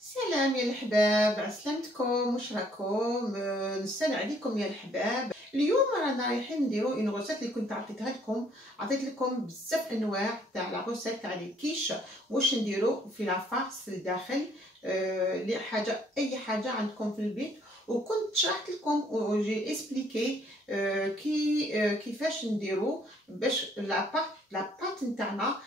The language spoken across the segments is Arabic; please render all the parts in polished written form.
سلام يا الحباب، عسلامتكم، واش راكم؟ نسال عليكم يا الحباب. اليوم رانا رايحين نديرو اون غوسيت اللي كنت عطيت لكم بزاف انواع تاع لا غوسيت تاع لي كيش. واش نديرو في لافارس لداخل لي حاجه، اي حاجه عندكم في البيت. وكنت شرحت لكم وجي اسبليكي كيفاش نديرو باش لا بات نتاعنا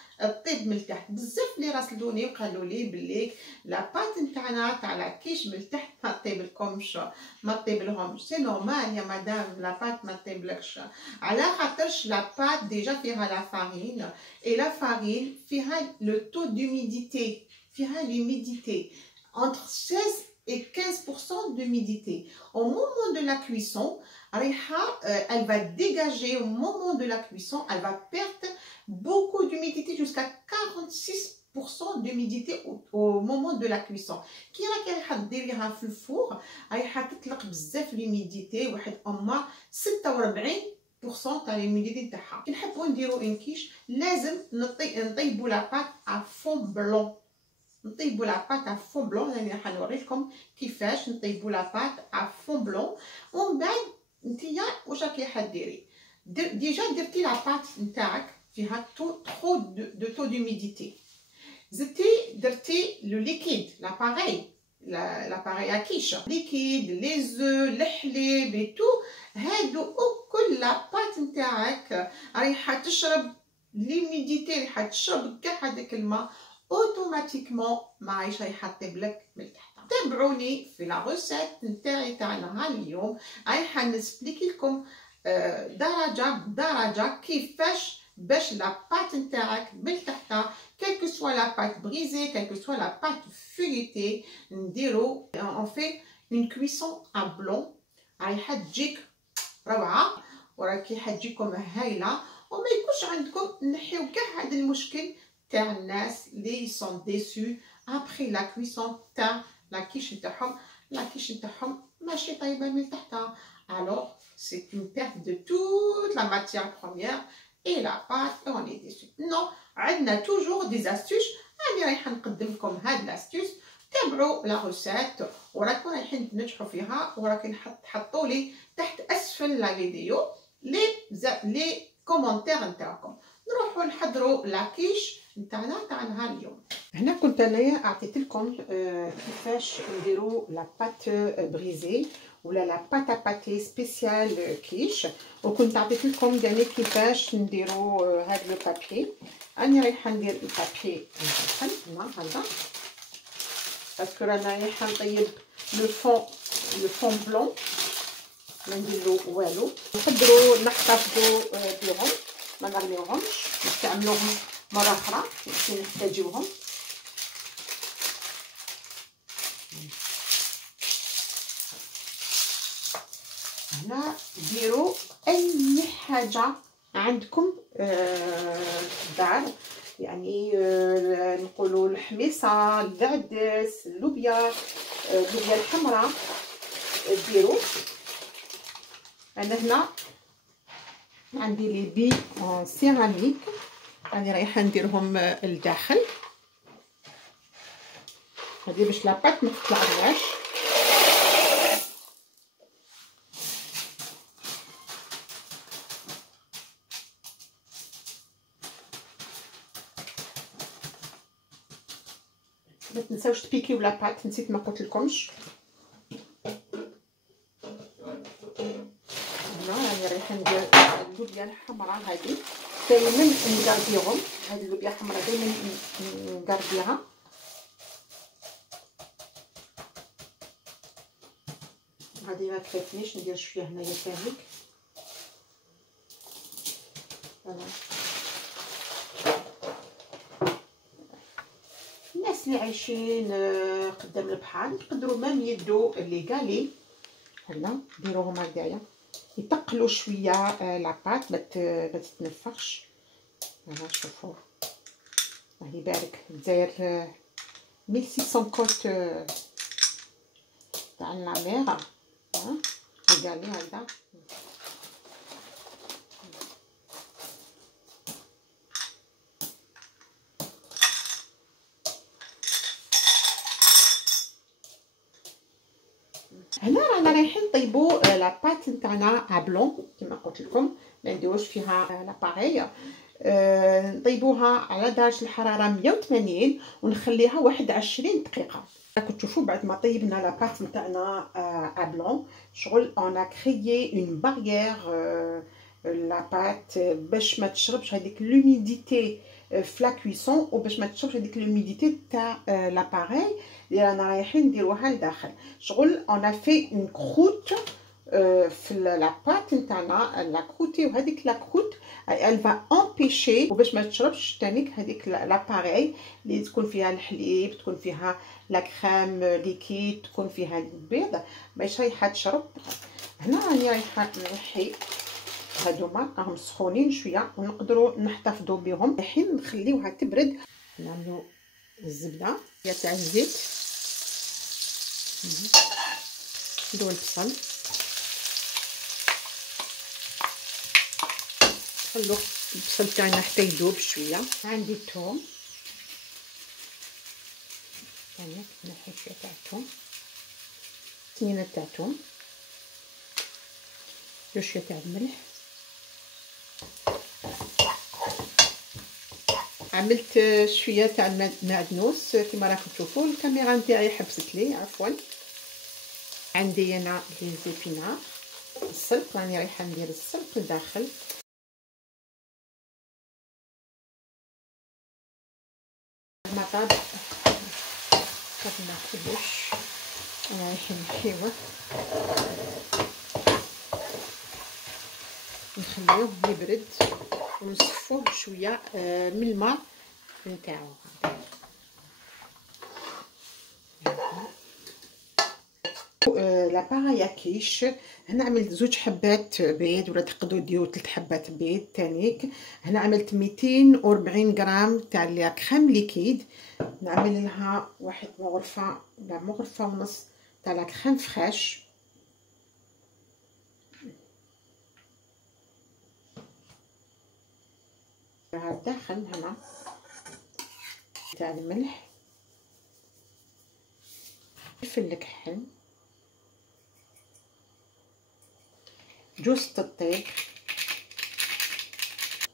طيب من التحت. بزاف اللي راسلوني وقالوا لي بلي لا بات نتاعنا تاع لا كيش من التحت ما طيبلكمش، ما طيبلهمش. سي نورمال يا مدام، لا بات ما طيبلكش على خاطرش لا بات ديجا فيها لا فارين، اي لا فارين فيها لو تو دوميديتي، فيها l'humidité entre 16 et 15% d'humidité. Au moment de la cuisson, elle va dégager au moment de la cuisson, elle va perdre beaucoup d'humidité jusqu'à 46% d'humidité au moment de la cuisson. كي راكي ديريها في الفور رايحه تطلق بزاف l'humidité، واحد اما 46% تاع l'humidité تاعها. كي نحبوا نديرو ان كيش لازم نطيبوا لا بات ا فون بلون، نطيبوا لا بات ا فون بلون. يعني راح نوريكم كيفاش نطيبوا لا بات ا فون بلون. ومن بعد نتيا واش راكي حديري؟ ديجا درتي لا بات نتاعك فيها trop de taux d'humidité. درتي لو ليكيد l'appareil à quiche liquide، les œufs، الحليب et tout. هادو كل لا بات نتاعك رايحه تشرب l'humidité، رايحه تشرب كاع هذاك الماء اوتوماتيكمون، ما عايش رايحه طيب لك من تحت. تابعوني في لا روسيت نتاعي تاع نهار اليوم، رايحه نسبليكي لكم درجه بدرجه كيفاش باش لا بات نتاعك من تحت، quelle que soit la pâte brisée, quelle que soit la pâte feuilletée, نديرو on fait une cuisson à blanc. رايحه تجيك روعه وراكي حتجيكم هايله، وما يكونش عندكم نحيو كاع هذا المشكل تاع الناس اللي سون ديسو ابري لا كويسون تاع لا كيش نتاعهم. لا كيش نتاعهم ماشي طايبه من تحتها، alors c'est une perte de toute la matière première et la pâte et on est déçu. Non, عندنا toujours des astuces. راني رايحه نقدم لكم هاد لاستيوس، تابعوا لا روسيت وراكم رايحين تنجحوا فيها. وراكم تحطوا لي تحت اسفل لا فيديو لي كومونتير نتاعكم. نروحوا نحضروا لا كيش نتاعنا تاع نهار اليوم. هنا كنت انايا عطيت لكم كيفاش نديروا لا بات بريزي ولا لا بات باتي سبيسيال كيش، وكنت عطيت لكم يعني كيفاش نديروا هاد لو بابي. راني رايحه ندير البابي ندخل هنا هذا باسكو رانا رايحه نطيب لو فون بلون، ما نديرو والو. نقدروا نحتفظوا بهم، ما نرميوهمش، نستعملوهم مره اخرى كي نحتاجوهم. هنا ديروا اي حاجه عندكم في الدار، يعني نقولوا الحميصه، العدس، اللوبيا الحمراء ديروا. انا هنا عندي لي بي سيراميك، راني رايحه نديرهم لداخل هذه باش لاباط ما تطلعش. ما تنساوش تبيكيو لاباط، نسيت ما قلت لكمش. راني رايحه ندير اللوبيا الحمراء هذه، دائما نقربيهم. هذه اللوبيا الحمراء دائما نقربيها. هذه ما كفاتنيش، ندير شويه هنايا ثاني. الناس اللي عايشين قدام البحر يقدروا مام يدو لي غالي هنا ديروهم هكذايا، يتقلوا شويه لاباط ما تتنفخش. هنا شوفوا الله يبارك، داير 1600 كوت تاع لا مير. غالي هذا. هنا رانا رايحين نطيبو لاباط نتاعنا ا بلون كما قلت لكم، ما نديروش فيها لاباري. نطيبوها على درجه الحراره 180 ونخليها 21 دقيقه. راكم تشوفوا بعد ما طيبنا لاباط نتاعنا ا بلون شغل اون كريي اون باريير لاباط باش ما تشربش هذيك لوميديتي في لا كويسون، وباش ما تشربش هذيك لوميديتي تاع لاباري اللي رانا رايحين نديروها لداخل. شغل اون في اون كروت في لاباط نتاعنا لا كروتي، وهذيك لا كروت elle va empêcher وباش ما تشربش تانيك هذيك لاباري اللي تكون فيها الحليب، تكون فيها لا كريم ليكيد، تكون فيها البيض، ماشي رايحه تشرب. هنا راني رايحه نحي هادوما راهم سخونين شويه ونقدروا نحتفظوا بهم. الحين نخليوها تبرد. نعملوا الزبده تاع الزيت، نديروا البصل، نخلو البصل تاعنا حتى يذوب شويه. عندي الثوم، يعني نحي شويه تاع الثوم، سنينه تاع الثوم، شويه تاع الملح. عملت شويه تاع المعدنوس كما راكم تشوفوا. الكاميرا نتاعي حبست لي، عفوا. عندي انا لي زيبينار، السلق، راني رايحه ندير السلق لداخل. المطاب قدنا كلش، انا رايحين نحيوه نخليوه يبرد ونصفوه بشويه من الماء نتاعو. لاباغا كيش هنا عملت 2 حبات بيض، ولا تقدروا ديروا 3 حبات بيض تانيك. هنا عملت 240 غرام تاع لا كريم ليكيد. نعمل لها واحد مغرفه ولا مغرفه ونص تاع لا كريم فريش. الداخل هنا تاع الملح، فلفل الكحل، جوز الطيب،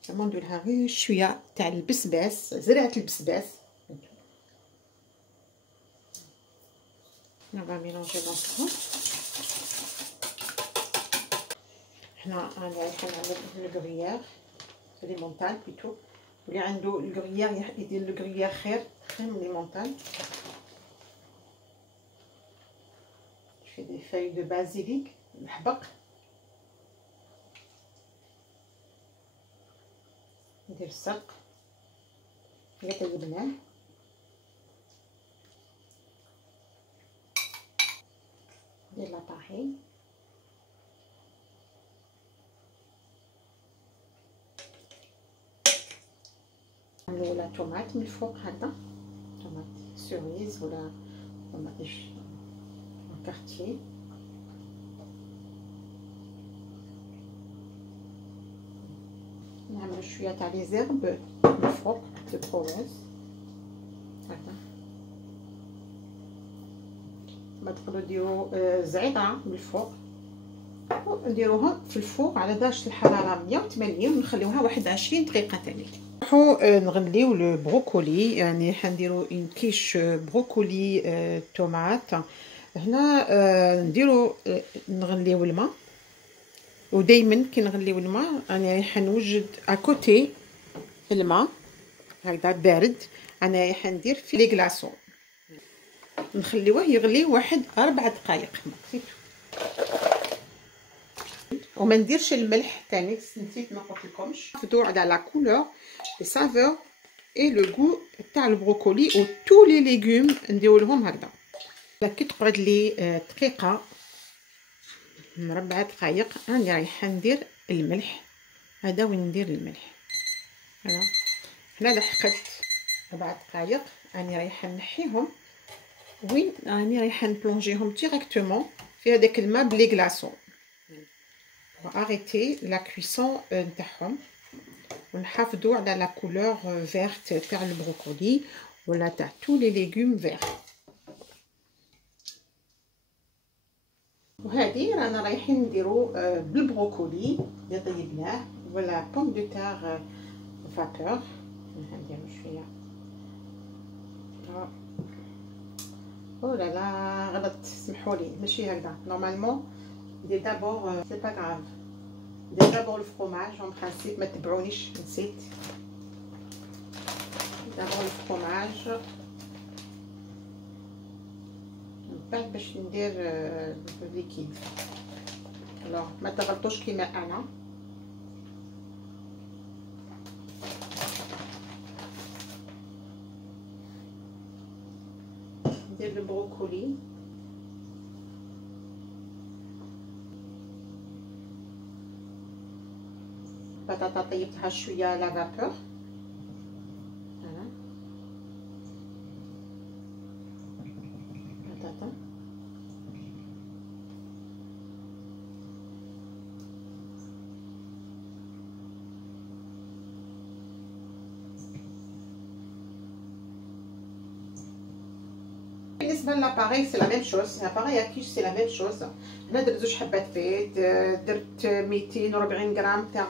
ندير لها غير شويه تاع البسباس، زرعه البسباس. نبغى ميلونجي لونطخون. هنا انا رايحه نعمل الكريير لي مونتال بيتو، اللي عنده الكريير يدير الكريير خير من لي مونتال. في دي فاي دو بازيليك، الحبق، ندير السلق اللي طيبناه، ندير لاباغي، نعملو ولا طوماط من الفوق هكا، طوماط سوريز ولا طوماط كارتيه. نعملو شويه تاع لي زيرب من الفوق دو بروفونس هكا. ما تقدروا ديروا زعتر من الفوق، ونديروها في الفوق على درجه الحراره 180 ونخليوها 21 دقيقه تاني. نروحو نغليو البروكولي، يعني حنديروا اون كيش بروكولي طوماط. هنا نديروا نغليو الماء، ودائما كي نغليو الماء انا رايحه نوجد اكوتي الماء هكذا بارد. انا رايحه ندير في لي كلاصون، نخليوه يغلي واحد 4 دقائق وما نديرش الملح تاني، نسيت ما قلت لكمش. نحافظوا على لا كولور لي سافور اي لو غو تاع البروكولي و تو لي ليغوم نديرو لهم هكذا. كي تقعد لي دقيقه 4 دقائق راني رايحه ندير الملح. هذا وين ندير الملح، هنا لحقت 4 دقائق راني رايحه نحيهم، وين راني رايحه نبلونجيهم ديريكتومون في هذاك الماء بلي كلاصون واريتي لا كويسون نتاعهم، ونحافظوا على لا كولور فيرت تاع البروكولي ولا تاع تو لي ليغوم فير. وهذه رانا رايحين نديرو بالبروكولي اللي طيبناه ولا بوم دو تير فابور. نديرو شويه. او لا لا غلطت، سمحولي، ماشي هكذا نورمالمون. ندير دابور سي با غراف، ندير دابور الفرomاج اون برانسيب، ما تبعونيش نسيت. دابور الفرomاج من بعد باش ندير الليكيد. الوغ ما تغلطوش كيما انا. ندير البروكولي، بطاطا طيبتها شويه لا فابور. بطاطا بالنسبه لاباري سي لا ميم شوز، لاباري كيش سي لا ميم شوز. هنا درت زوج حبات بيض، درت 240 غرام تاع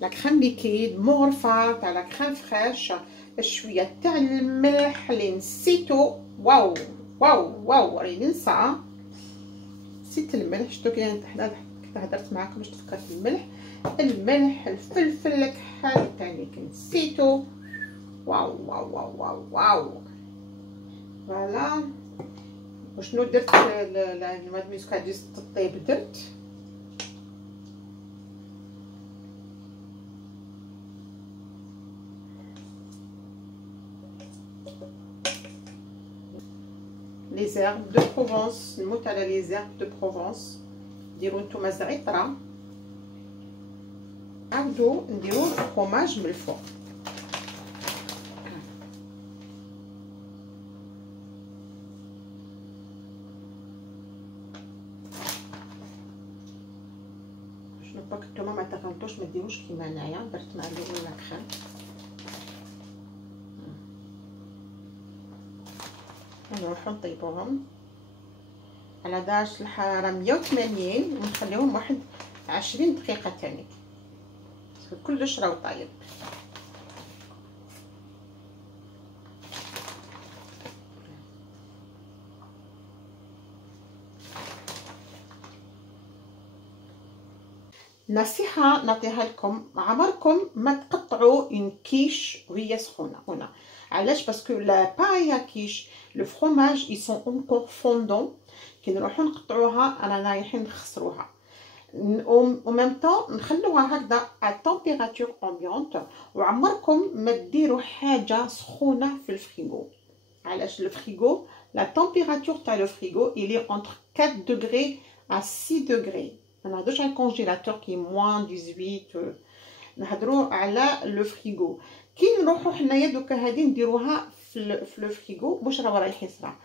لا كريم ليكيد مغرفه تاع لا كريم فريش، شويه تاع الملح اللي نسيتو. واو واو واو راني ننسى، نسيت الملح. شفتو كي حنا هدرت معاكم باش تفكرت الملح، الفلفل الكحل تاني نسيتو. واو واو واو واو واو. فوالا. وشنو درت؟ الماء المسكاديس تطيب درت لي زيرب دو بروفونس. نموت على لي زيرب دو بروفونس. نديرو نتوما زعترة، نعاودو نديرو الفرomاج من الفوق. شنو باك نتوما ما تغلطوش، ما ديروش كيما انايا درت مع الاول لا كريم. نروحو نطيبوهم على درجة الحرارة 180 ونخليهم واحد 20 دقيقة تاني، كلش راهو طايب. نصيحة نعطيها لكم، عمركم ما تقطعوا اون كيش وهي سخونة. هنا علاش؟ باسكو لا بايا كيش لو فرomاج اي سون اونكور فوندون، كي نروحو نقطعوها رانا رايحين نخسروها. او ميم طون نخلوها هكذا ا تمبيراتور امبيونت. وعمركم ما ديروا حاجه سخونه في الفريغو. علاش؟ الفريغو لا تمبيراتور تاع لو فريغو il est entre 4 degrés à 6 degrés. ما نهضرش على الكونجيلاتور كي موان 18، نهضروا على لو فريغو. كي نروحوا حنايا دوكا هادي نديروها في لو فريغو، واش راه رايحين يصرا،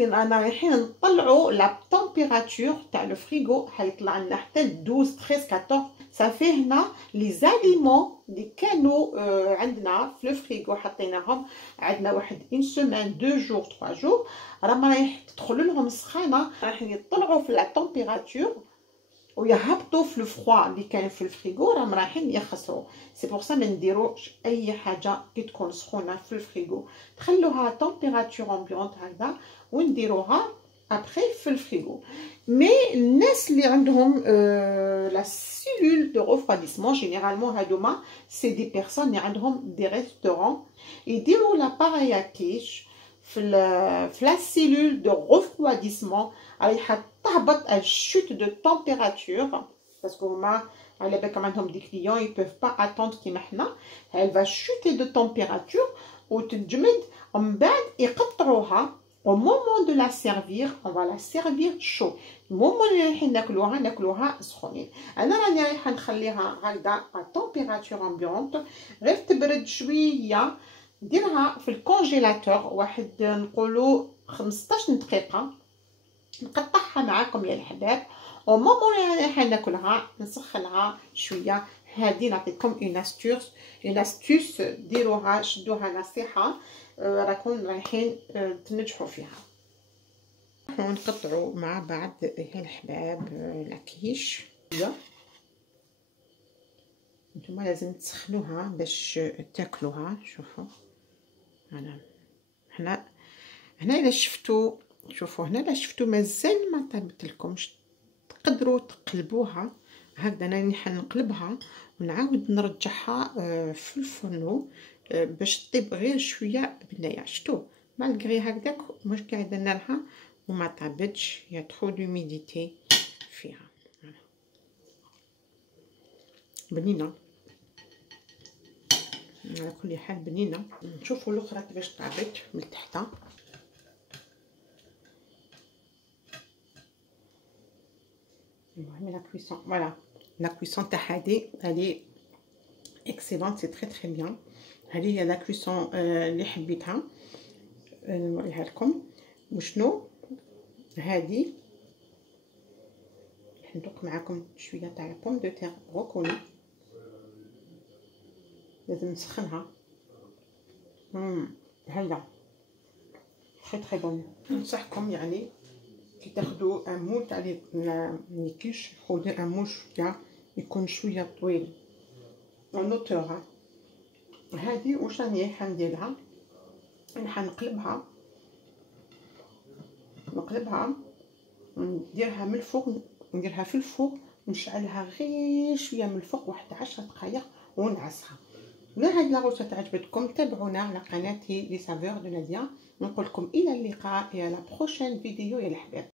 رانا رايحين نطلعوا لا تمبيراتور تاع لو فريغو، حيطلع لنا حتى 12 13 14. صافي هنا لي زاليمون اللي كانوا عندنا في لو فريغو حطيناهم عندنا واحد اون سيمين 2 جور 3 جور، راهم رايح تدخل لهم السخانه، رايحين يطلعوا في لا تمبيراتور ويهبطوا في الفخوا اللي كان في الفريغو، راهم رايحين يخسروا. سي بور سا ما نديروش اي حاجه كي تكون سخونه في الفريغو، تخلوها تمبيراتور امبيونت هكذا ونديروها ابري في الفريغو. مي الناس اللي عندهم لا سيلول دو ريفراديسمون جينيرالمون هادوما سي دي بيرسون اللي عندهم دي ريستورون، يديروا لا بارايا كيش في لا سيلول دو ريفراديسمون، رايحه تهبط الشوت دو تمبيراتور. باسكو هما على بالك عندهم دي كليون ils peuvent pas attendre كيما حنا، elle va chuter de température وتتجمد، ومن بعد يقطعوها. au moment de la servir on va la servir chaud. المومون اللي رايحين ناكلوها سخونين. انا راني رايحه نخليها هكذا à température ambiante غير تبرد شويه، نديرها في الكونجيلاتور واحد نقولوا 15 دقيقه. نقطعها معاكم يا الحباب، ومومون اللي رايحه ناكلها نسخنها شويه. هادي نعطيكم اون استوس ديروها، شدوها نصيحه راكم رايحين تنجحوا فيها. ونقطعوا مع بعض يا الحباب العكيش. نتوما لازم تسخنوها باش تاكلوها. شوفوا هنا الا شفتوا، شوفوا هنا الا شفتوا مازال ما طابت لكمش، تقدروا تقلبوها هكذا. انا حنقلبها ونعاود نرجعها في الفرن باش طيب غير شويه بنايه. شفتوا مالغري هكذاك مش قاعده نارها وما طابتش، يا ترو لوميديتي فيها. بنينه على كل حال، بنينه. نشوفوا الاخرى كيفاش طابت من تحت. المهم لا كويسون، فوالا لا كويسون تاع هادي اكسيلونت، سي تري تري بيان. هذه هي لا كويسون اللي حبيتها نوريها لكم. وشنو هادي ندوق معكم شويه تاع بوم دو تير بروكولي، لازم نسخنها. هيا تري تري بون. ننصحكم يعني كي تاخذوا ان مول تاع لي كيش، خذوا ان موش تاع يكون شويه طويل نوتور. هذه واش راني حنديرها، انا حنقلبها نديرها من الفوق، نديرها في الفوق ونشعلها غير شويه من الفوق واحد 10 دقائق ونعسها. لا هاد لاغوصه تعجبتكم تابعونا على قناتي لي سافور دو ناديا. نقول لكم الى اللقاء يا لا بروشين فيديو يا الحباب.